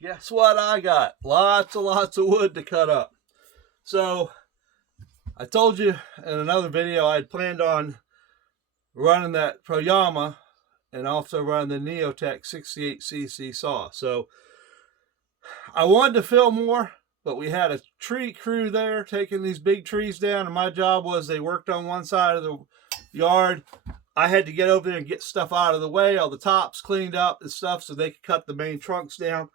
guess what I got? Lots of wood to cut up. So I told you in another video I had planned on running that Proyama and also running the Neotech 68cc saw. So I wanted to film more, but we had a tree crew there taking these big trees down, and my job was they worked on one side of the yard. I had to get over there and get stuff out of the way, all the tops cleaned up and stuff, so they could cut the main trunks down.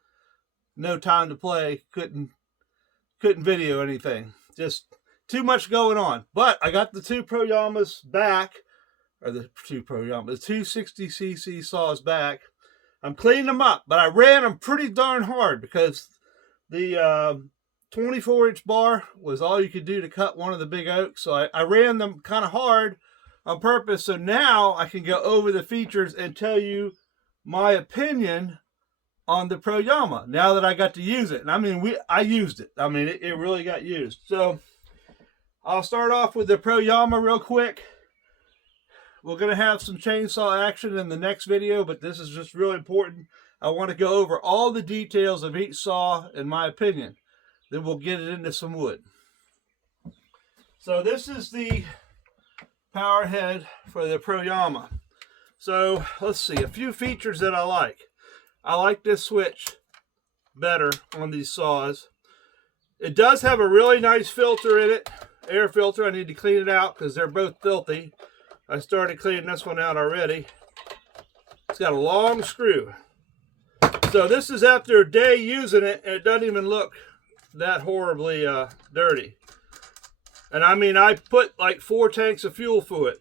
No time to play. Couldn't video anything. Just too much going on. But I got the two Proyamas back, or the two 60cc saws back. I'm cleaning them up, but I ran them pretty darn hard because the 24-inch bar was all you could do to cut one of the big oaks. So I ran them kind of hard on purpose. So now I can go over the features and tell you my opinion on the Proyama now that I got to use it. And I mean, I used it. I mean, it really got used. So I'll start off with the Proyama real quick. We're going to have some chainsaw action in the next video, but this is just really important. I want to go over all the details of each saw in my opinion. Then we'll get it into some wood. So this is the power head for the Proyama. So let's see, a few features that I like. I like this switch better on these saws. It does have a really nice filter in it, air filter. I need to clean it out because they're both filthy. I started cleaning this one out already. It's got a long screw. So this is after a day using it, and it doesn't even look that horribly dirty. And I mean, I put like 4 tanks of fuel through it.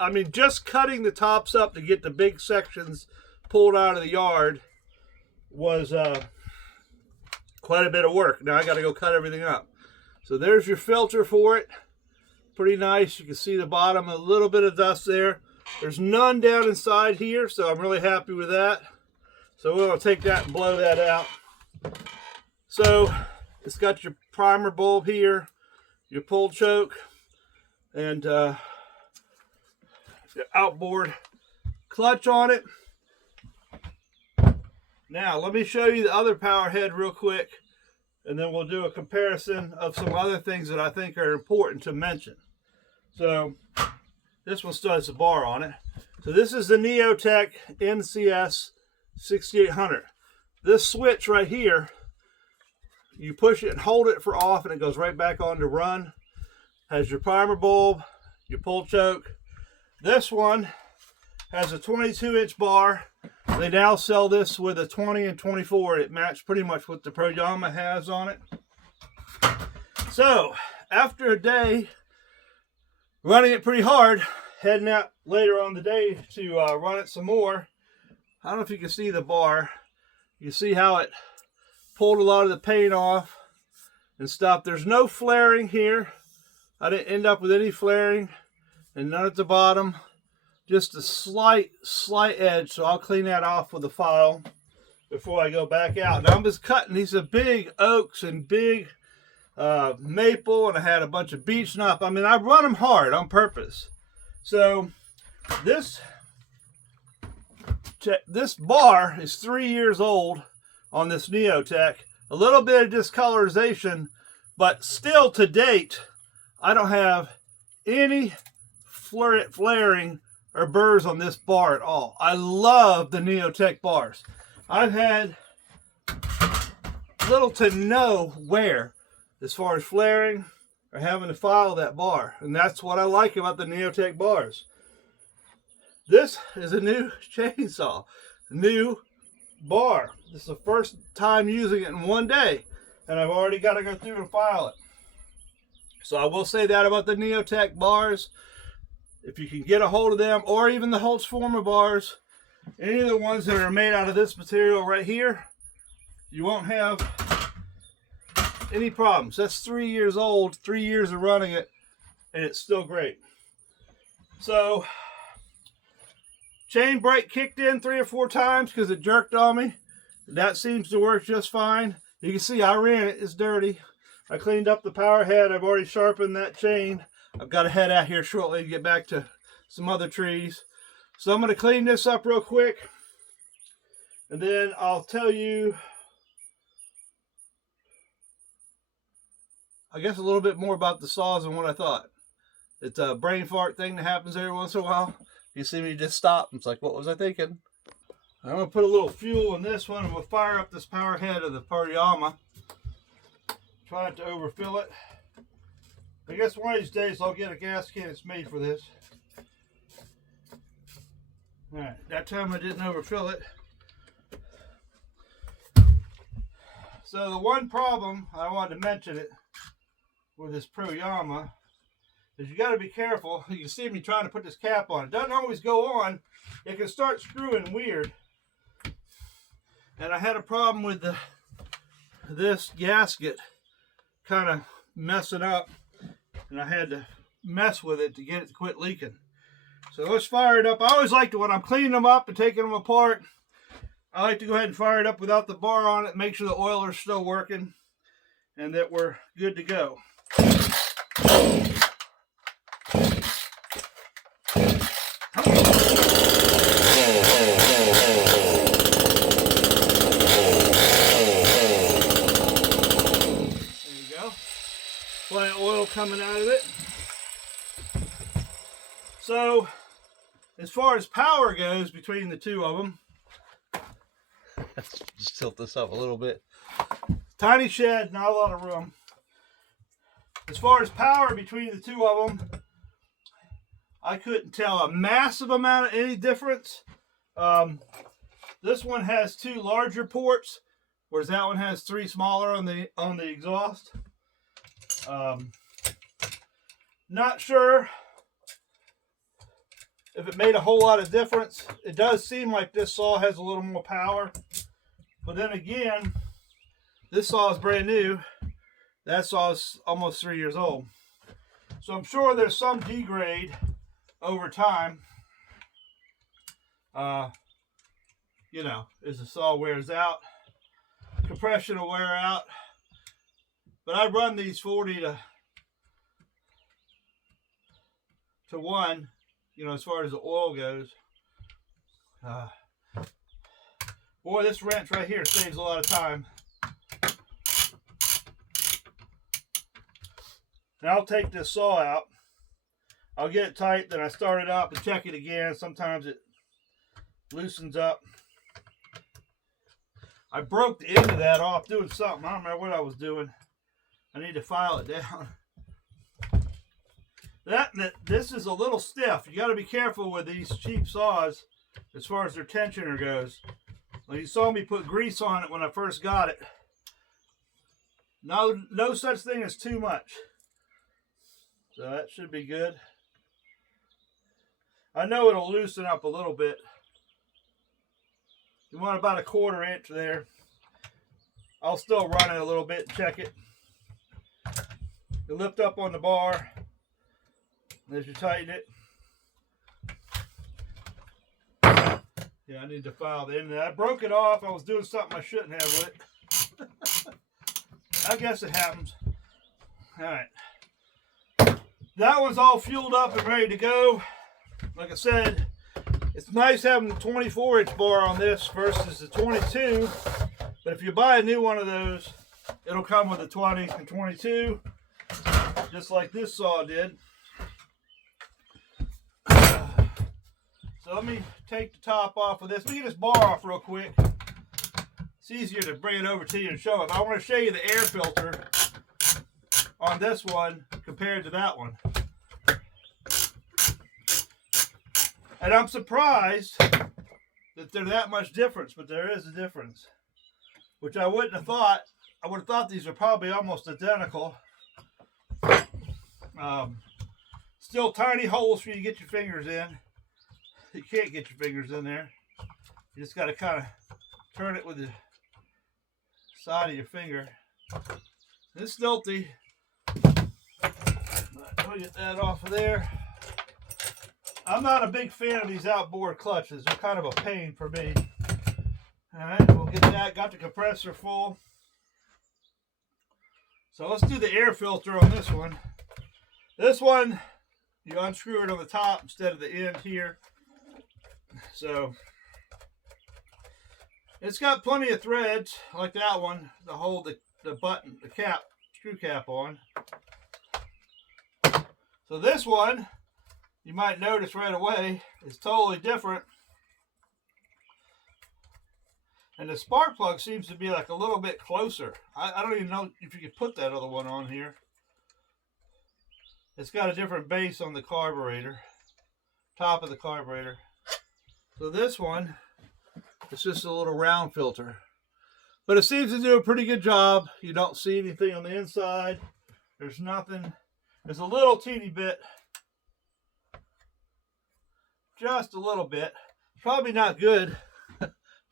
I mean, just cutting the tops up to get the big sections pulled out of the yard was quite a bit of work. Now I got to go cut everything up. So there's your filter for it. Pretty nice. You can see the bottom, a little bit of dust there. There's none down inside here, so I'm really happy with that. So we're going to take that and blow that out. So it's got your primer bulb here, your pull choke, and the outboard clutch on it. Now let me show you the other power head real quick, and then we'll do a comparison of some other things that I think are important to mention. So this one still has a bar on it. So this is the Neotech NCS 6800. This switch right here, you push it and hold it for off, and it goes right back on to run. Has your primer bulb, your pull choke. This one has a 22-inch bar. They now sell this with a 20 and 24. It matched pretty much what the Proyama has on it. So after a day running it pretty hard, heading out later on the day to run it some more. I don't know if you can see the bar. You can see how it pulled a lot of the paint off and stuff. There's no flaring here. I didn't end up with any flaring, and none at the bottom. Just a slight edge, so I'll clean that off with a file before I go back out. Now I'm just cutting these are big oaks and big maple, and I had a bunch of beech nut. I mean, I run them hard on purpose. So this bar is 3 years old on this Neotech. A little bit of discolorization, but still to date, I don't have any flaring or burrs on this bar at all. I love the Neotech bars. I've had little to no wear as far as flaring or having to file that bar. And that's what I like about the Neotech bars. This is a new chainsaw, new bar. This is the first time using it in one day, and I've already got to go through and file it. So I will say that about the Neotech bars. If you can get a hold of them, or even the Holtzforma bars, any of the ones that are made out of this material right here, you won't have any problems. That's 3 years old, 3 years of running it, and it's still great. So chain brake kicked in 3 or 4 times because it jerked on me. That seems to work just fine. You can see I ran it. It's dirty. I cleaned up the power head. I've already sharpened that chain. I've got to head out here shortly to get back to some other trees. So I'm going to clean this up real quick, and then I'll tell you I guess a little bit more about the saws than what I thought. It's a brain fart thing that happens every once in a while. You see me just stop. It's like, what was I thinking? I'm going to put a little fuel in this one and we'll fire up this power head of the Proyama. Try not to overfill it. I guess one of these days I'll get a gas can that's made for this. Alright, that time I didn't overfill it. So the one problem, I wanted to mention it, with this Proyama, is you got to be careful. You can see me trying to put this cap on. It doesn't always go on. It can start screwing weird. And I had a problem with this gasket kind of messing up. And I had to mess with it to get it to quit leaking. So let's fire it up. I always like to, when I'm cleaning them up and taking them apart, I like to go ahead and fire it up without the bar on it, make sure the oiler's still working and that we're good to go. There you go. Plenty of oil coming out of it. So, as far as power goes between the two of them, let's just tilt this up a little bit. Tiny shed, not a lot of room. As far as power between the two of them, I couldn't tell a massive amount of any difference. This one has 2 larger ports, whereas that one has 3 smaller on the exhaust. Not sure if it made a whole lot of difference. It does seem like this saw has a little more power. But then again, this saw is brand new. That saw is almost 3 years old. So I'm sure there's some degrade over time. You know, as the saw wears out, compression will wear out. But I run these 40 to 1, you know, as far as the oil goes. Boy, this wrench right here saves a lot of time. Now I'll take this saw out. I'll get it tight, then I start it up and check it again. Sometimes it loosens up. I broke the end of that off doing something. I don't remember what I was doing. I need to file it down. This is a little stiff. You got to be careful with these cheap saws as far as their tensioner goes. Well, you saw me put grease on it when I first got it. No such thing as too much. So that should be good. I know it'll loosen up a little bit. You want about a 1/4 inch there. I'll still run it a little bit and check it. You lift up on the bar as you tighten it. Yeah, I need to file the end of that. I broke it off. I was doing something I shouldn't have with it. I guess it happens. Alright. That one's all fueled up and ready to go. Like I said, it's nice having the 24-inch bar on this versus the 22. But if you buy a new one of those, it'll come with a 20 and 22, just like this saw did. So let me take the top off of this. Let me get this bar off real quick. It's easier to bring it over to you and show it. I want to show you the air filter on this one compared to that one. And I'm surprised that there's that much difference, but there is a difference, which I wouldn't have thought. I would have thought these are probably almost identical. Still tiny holes for you to get your fingers in. You can't get your fingers in there. You just got to kind of turn it with the side of your finger. It's stilty. I'll get that off of there. I'm not a big fan of these outboard clutches. They're kind of a pain for me. Alright, we'll get that. Got the compressor full. So let's do the air filter on this one. This one, you unscrew it on the top instead of the end here. So it's got plenty of threads like that one to hold the button, the cap screw cap on. So this one, you might notice right away, is totally different. And the spark plug seems to be like a little bit closer. I don't even know if you could put that other one on here. It's got a different base on the carburetor, top of the carburetor. So this one, it's just a little round filter. But it seems to do a pretty good job. You don't see anything on the inside. There's nothing. There's a little teeny bit. Just a little bit. Probably not good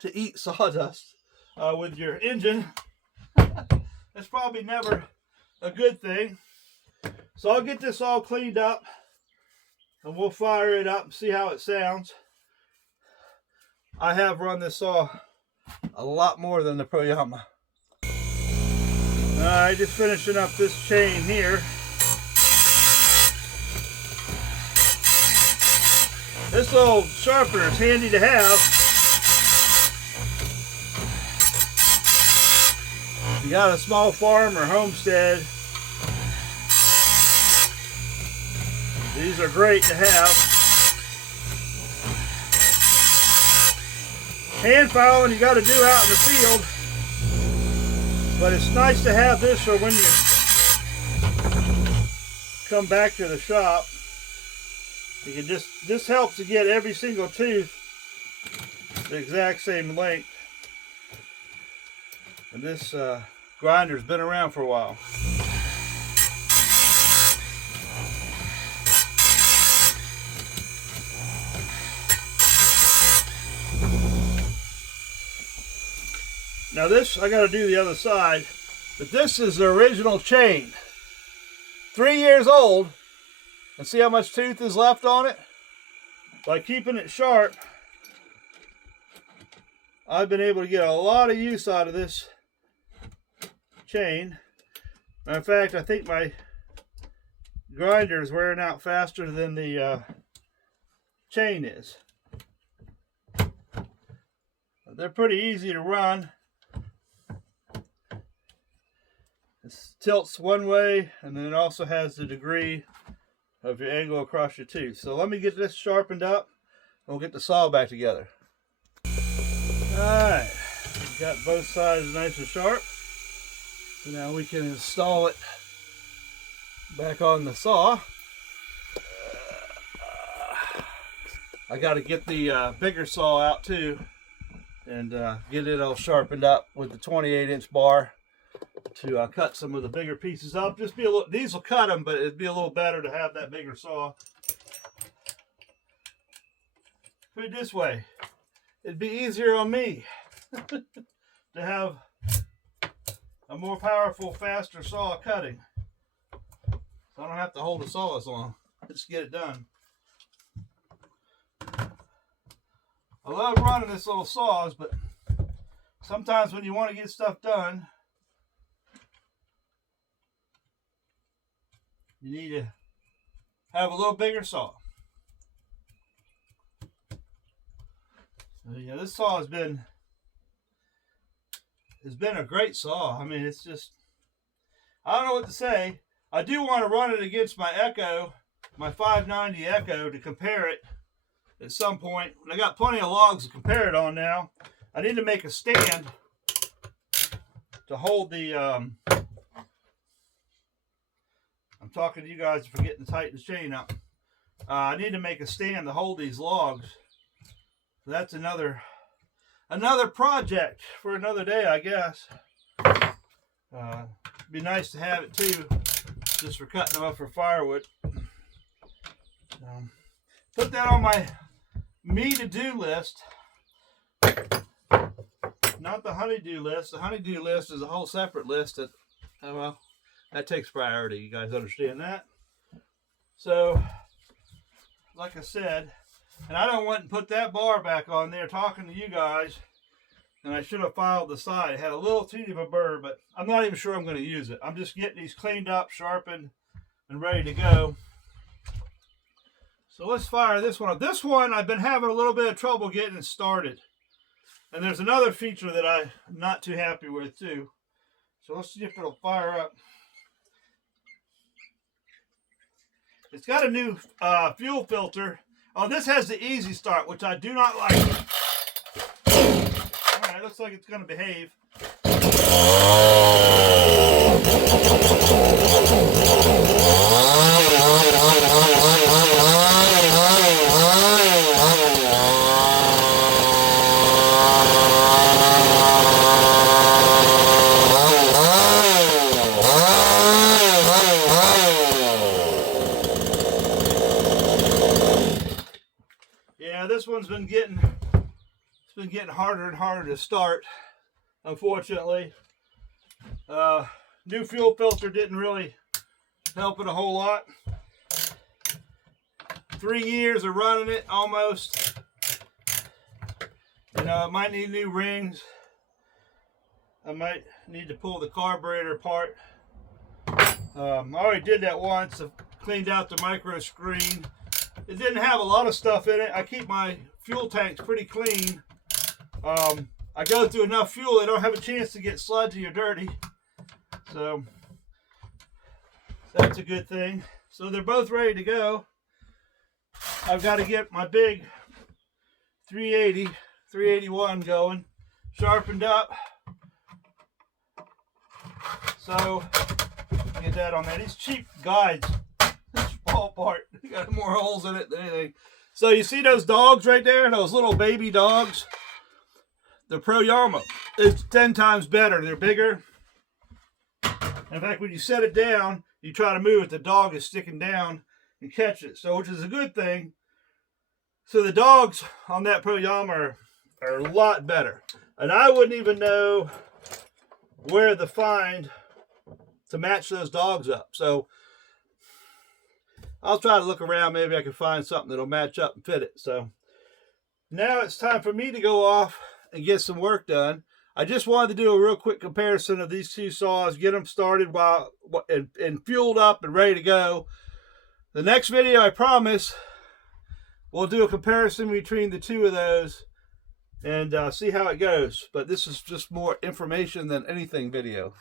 to eat sawdust with your engine. That's probably never a good thing. So I'll get this all cleaned up and we'll fire it up and see how it sounds. I have run this saw a lot more than the Proyama. Alright, just finishing up this chain here. This little sharpener is handy to have. If you got a small farm or homestead, these are great to have. Hand filing you got to do out in the field, but it's nice to have this for when you come back to the shop. You can this helps to get every single tooth the exact same length. And this grinder's been around for a while. Now this, I got to do the other side, but this is the original chain. 3 years old, and see how much tooth is left on it? By keeping it sharp, I've been able to get a lot of use out of this chain. In fact, I think my grinder is wearing out faster than the chain is. They're pretty easy to run. It tilts one way, and then it also has the degree of your angle across your tooth. So let me get this sharpened up, and we'll get the saw back together. Alright, got both sides nice and sharp. So now we can install it back on the saw. I got to get the bigger saw out too, and get it all sharpened up with the 28-inch bar to cut some of the bigger pieces up. Just be a little, these will cut them, but it'd be a little better to have that bigger saw. Put it this way, it'd be easier on me to have a more powerful, faster saw cutting. So I don't have to hold the saw as long. Just get it done. I love running this little saws, but sometimes when you want to get stuff done, you need to have a little bigger saw. So yeah, this saw has been a great saw. I mean, it's just, I don't know what to say. I do want to run it against my Echo, my 590 Echo, to compare it at some point. I got plenty of logs to compare it on now. I need to make a stand to hold the I'm talking to you guys for getting to tighten the chain up. I need to make a stand to hold these logs. So that's another project for another day, I guess. Be nice to have it too, just for cutting them up for firewood. Put that on my me-to-do list. Not the honey-do list. The honey-do list is a whole separate list that, oh well, that takes priority. You guys understand that? So, like I said, and I don't want to put that bar back on there talking to you guys, and I should have filed the side. It had a little teeny of a burr, but I'm not even sure I'm going to use it. I'm just getting these cleaned up, sharpened, and ready to go. So let's fire this one up. This one I've been having a little bit of trouble getting it started. And there's another feature that I'm not too happy with too. So let's see if it'll fire up. It's got a new fuel filter. Oh, this has the easy start, which I do not like. All right, looks like it's going to behave. Yeah, this one's been getting harder and harder to start, unfortunately. New fuel filter didn't really help it a whole lot. 3 years of running it almost. You know, it might need new rings. I might need to pull the carburetor apart. I already did that once. I cleaned out the micro screen. It didn't have a lot of stuff in it. I keep my fuel tanks pretty clean. I go through enough fuel, they don't have a chance to get sludgy or dirty. So that's a good thing. So they're both ready to go. I've got to get my big 381 going, sharpened up. So get that on there. These cheap guides fall apart. You got more holes in it than anything. So you see those dogs right there, those little baby dogs? The Proyama is 10 times better. They're bigger. In fact, when you set it down, you try to move it, the dog is sticking down and catch it. So, which is a good thing. So the dogs on that Proyama are a lot better. And I wouldn't even know where to find to match those dogs up. So I'll try to look around. Maybe I can find something that'll match up and fit it. So now it's time for me to go off and get some work done. I just wanted to do a real quick comparison of these two saws, get them started and fueled up and ready to go. The next video, I promise, we'll do a comparison between the two of those and see how it goes. But this is just more information than anything video.